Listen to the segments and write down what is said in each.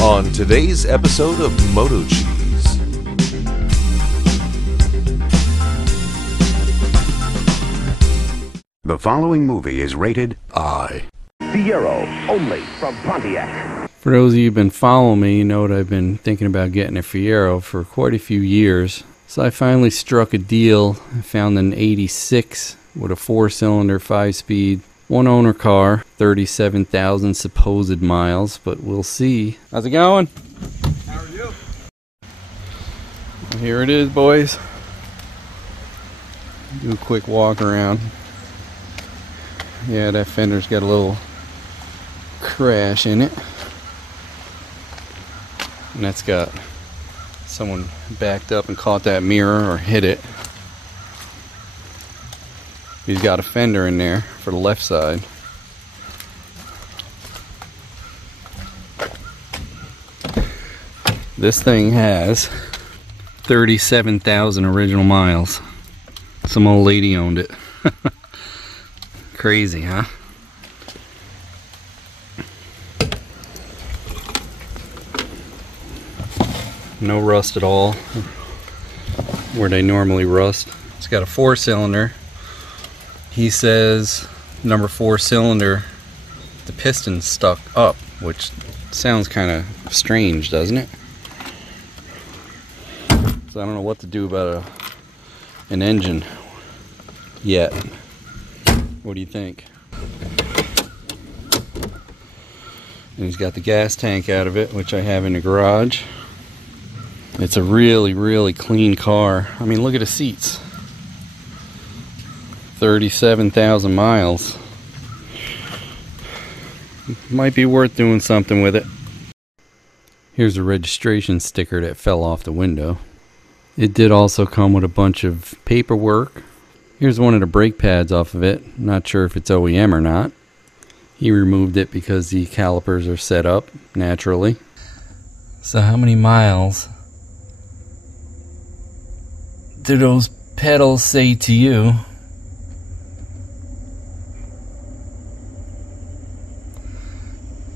On today's episode of MotoCheez. The following movie is rated I. Fiero, only from Pontiac. For those of you who've been following me, you know that I've been thinking about getting a Fiero for quite a few years. So I finally struck a deal. I found an 86 with a 4-cylinder, 5-speed, one-owner car, 37,000 supposed miles, but we'll see. How's it going? How are you? Well, here it is, boys. Do a quick walk around. Yeah, that fender's got a little crash in it. And that's got someone backed up and caught that mirror or hit it. He's got a fender in there for the left side. This thing has 37,000 original miles. Some old lady owned it. Crazy, huh? No rust at all where they normally rust. It's got a 4-cylinder. He says number 4 cylinder, the piston's stuck up, which sounds kind of strange, doesn't it? So I don't know what to do about an engine yet. What do you think? And he's got the gas tank out of it, which I have in the garage. It's a really, really clean car. I mean, look at the seats. 37,000 miles. Might be worth doing something with it. Here's a registration sticker that fell off the window. It did also come with a bunch of paperwork. Here's one of the brake pads off of it. Not sure if it's OEM or not. He removed it because the calipers are set up naturally. So how many miles do those pedals say to you?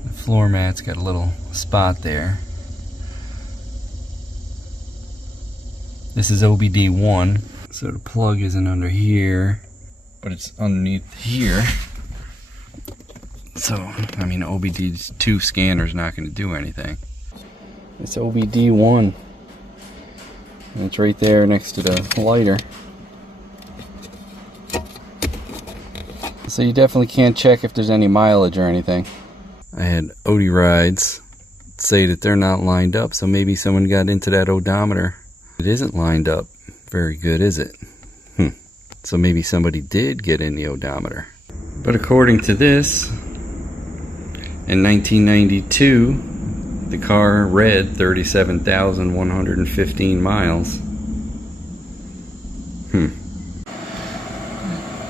The floor mat's got a little spot there. This is OBD1. So the plug isn't under here, but it's underneath here. So, I mean, OBD2 scanner's not going to do anything. It's OBD1. And it's right there next to the lighter. So you definitely can't check if there's any mileage or anything. I had Odie rides say that they're not lined up, so maybe someone got into that odometer. It isn't lined up very good, is it? So maybe somebody did get in the odometer. But according to this, in 1992, the car read 37,115 miles.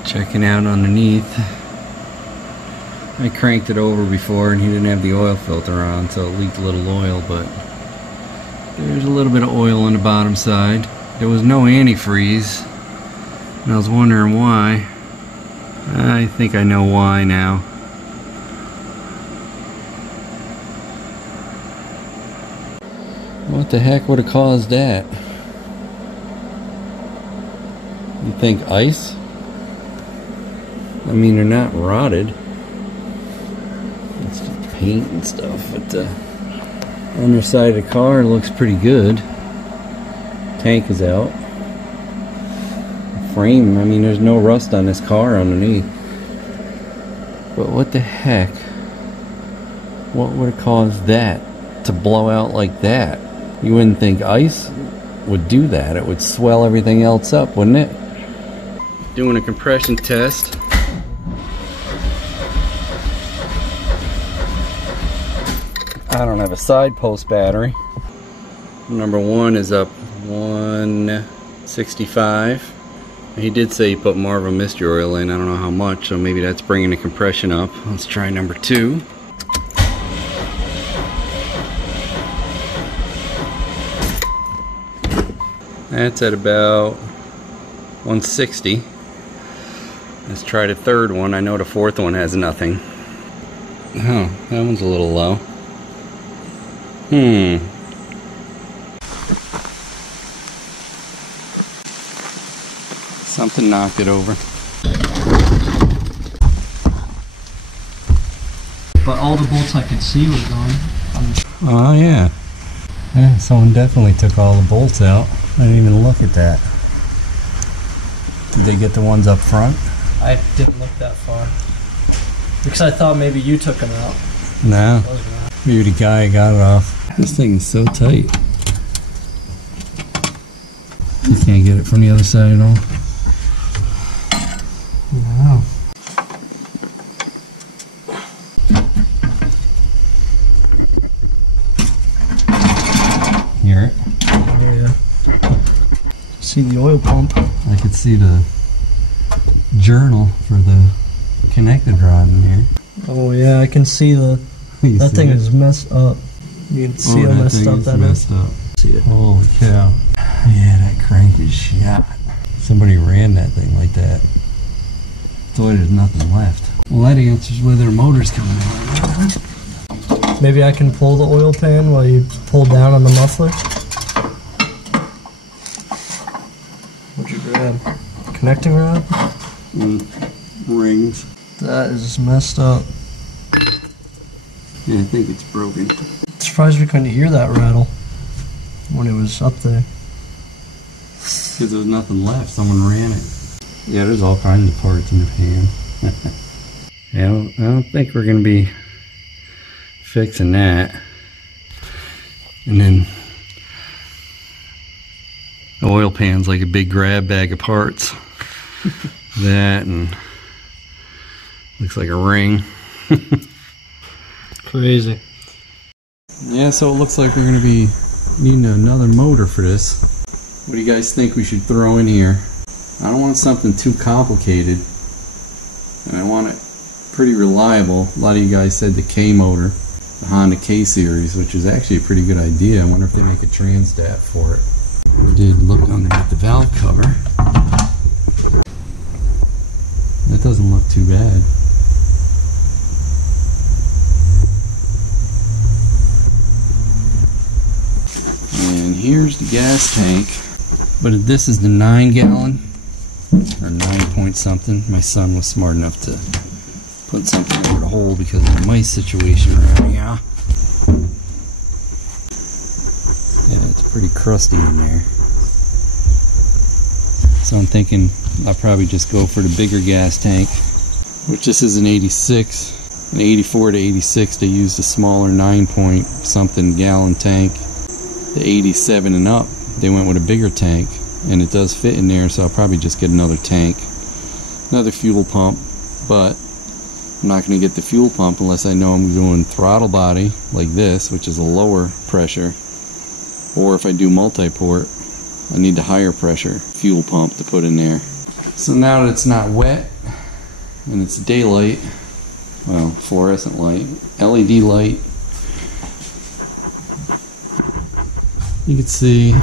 Checking out underneath. I cranked it over before and he didn't have the oil filter on, so it leaked a little oil, but there's a little bit of oil on the bottom side. There was no antifreeze, and I was wondering why. I think I know why now. What the heck would have caused that? You think ice? I mean, they're not rotted. It's just paint and stuff, but the underside of the car looks pretty good. Tank is out. Frame, I mean, there's no rust on this car underneath. But what the heck? What would have caused that to blow out like that? You wouldn't think ice would do that. It would swell everything else up, wouldn't it? Doing a compression test. I don't have a side post battery. Number 1 is up 165. He did say he put Marva mystery oil in. I don't know how much, so maybe that's bringing the compression up. Let's try number 2. That's at about 160. Let's try the third one. I know the fourth one has nothing. Oh, that one's a little low. Something knocked it over. But all the bolts I could see were gone. Oh yeah. Yeah, someone definitely took all the bolts out. I didn't even look at that. Did they get the ones up front? I didn't look that far. Because I thought maybe you took them out. No. Maybe the guy got it off. This thing is so tight. You can't get it from the other side at all. Wow. Hear it? Oh yeah. See the oil pump. I could see the journal for the connected rod in here. Oh yeah, I can see the. That thing is messed up. You can see how messed up that is. See it. Holy cow. Yeah, that crank is shot. Somebody ran that thing like that. That's why there's nothing left. Well, that answers where their motor's coming out. Maybe I can pull the oil pan while you pull down on the muffler. What'd you grab? Connecting rod? Rings. That is messed up. Yeah, I think it's broken. Surprised we couldn't hear that rattle when it was up there. Because there was nothing left. Someone ran it. Yeah, there's all kinds of parts in the pan. Yeah, I don't think we're going to be fixing that. And then the oil pan's like a big grab bag of parts. That and looks like a ring. Crazy. Yeah, so it looks like we're going to be needing another motor for this. What do you guys think we should throw in here? I don't want something too complicated, and I want it pretty reliable. A lot of you guys said the K motor, the Honda K series, which is actually a pretty good idea. I wonder if they make a transdat for it. We did look underneath the valve cover. That doesn't look too bad. And here's the gas tank. But this is the 9-gallon, or 9 point something. My son was smart enough to put something over the hole because of the mice situation around here. Yeah, it's pretty crusty in there. So I'm thinking I'll probably just go for the bigger gas tank, which this is an 86. In 84 to 86 they used a smaller 9 point something gallon tank. The 87 and up they went with a bigger tank, and it does fit in there, so I'll probably just get another tank, another fuel pump. But I'm not going to get the fuel pump unless I know I'm doing throttle body like this, which is a lower pressure, or if I do multi-port I need the higher pressure fuel pump to put in there. So now that it's not wet and it's daylight, well, fluorescent light, LED light, you can see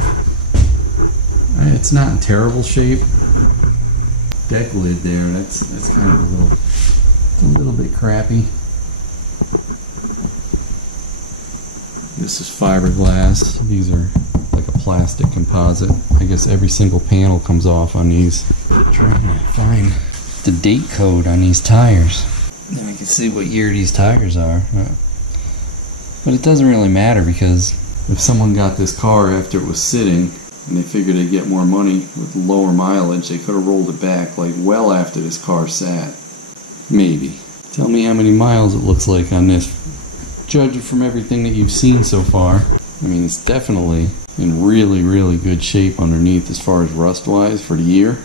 it's not in terrible shape. Deck lid there, that's kind of a little bit crappy. This is fiberglass. These are like a plastic composite. I guess every single panel comes off on these. I'm trying to find the date code on these tires. Then I can see what year these tires are. But it doesn't really matter, because if someone got this car after it was sitting and they figured they'd get more money with lower mileage, they could have rolled it back like well after this car sat. Maybe. Tell me how many miles it looks like on this. Judging from everything that you've seen so far, I mean, it's definitely in really, really good shape underneath as far as rust-wise for the year.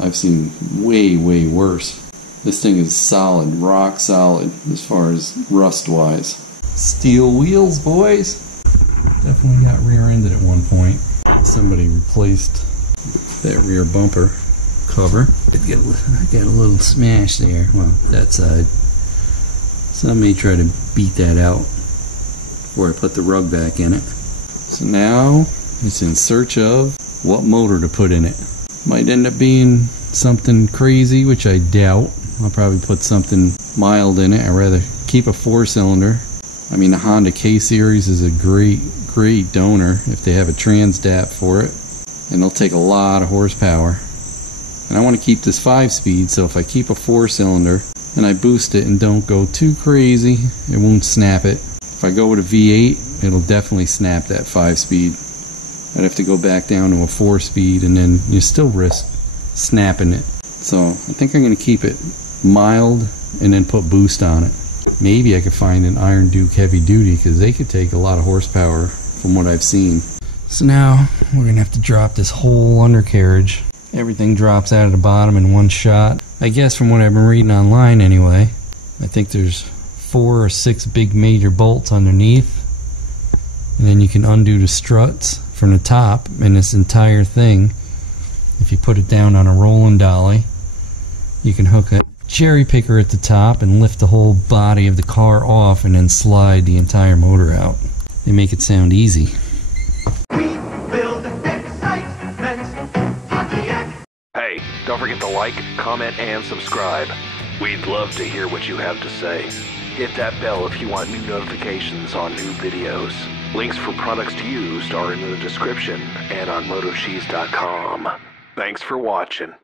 I've seen way, way worse. This thing is solid, rock solid as far as rust-wise. Steel wheels, boys! Definitely got rear-ended at one point. Somebody replaced that rear bumper cover. I got a little smash there. Well, that side. So I may try to beat that out before I put the rug back in it. So now it's in search of what motor to put in it. Might end up being something crazy, which I doubt. I'll probably put something mild in it. I'd rather keep a 4-cylinder. I mean, the Honda K-Series is a great donor if they have a Transdap for it. And they'll take a lot of horsepower. And I want to keep this 5-speed, so if I keep a 4-cylinder and I boost it and don't go too crazy, it won't snap it. If I go with a V8, it'll definitely snap that 5-speed. I'd have to go back down to a 4-speed, and then you still risk snapping it. So I think I'm going to keep it mild and then put boost on it. Maybe I could find an Iron Duke heavy duty, because they could take a lot of horsepower from what I've seen. So now we're going to have to drop this whole undercarriage. Everything drops out of the bottom in one shot. I guess from what I've been reading online anyway, I think there's 4 or 6 big major bolts underneath. And then you can undo the struts from the top, and this entire thing, if you put it down on a rolling dolly, you can hook a cherry picker at the top and lift the whole body of the car off and then slide the entire motor out. They make it sound easy. Hey, don't forget to like, comment, and subscribe. We'd love to hear what you have to say. Hit that bell if you want new notifications on new videos. Links for products used are in the description and on MotoCheez.com. Thanks for watching.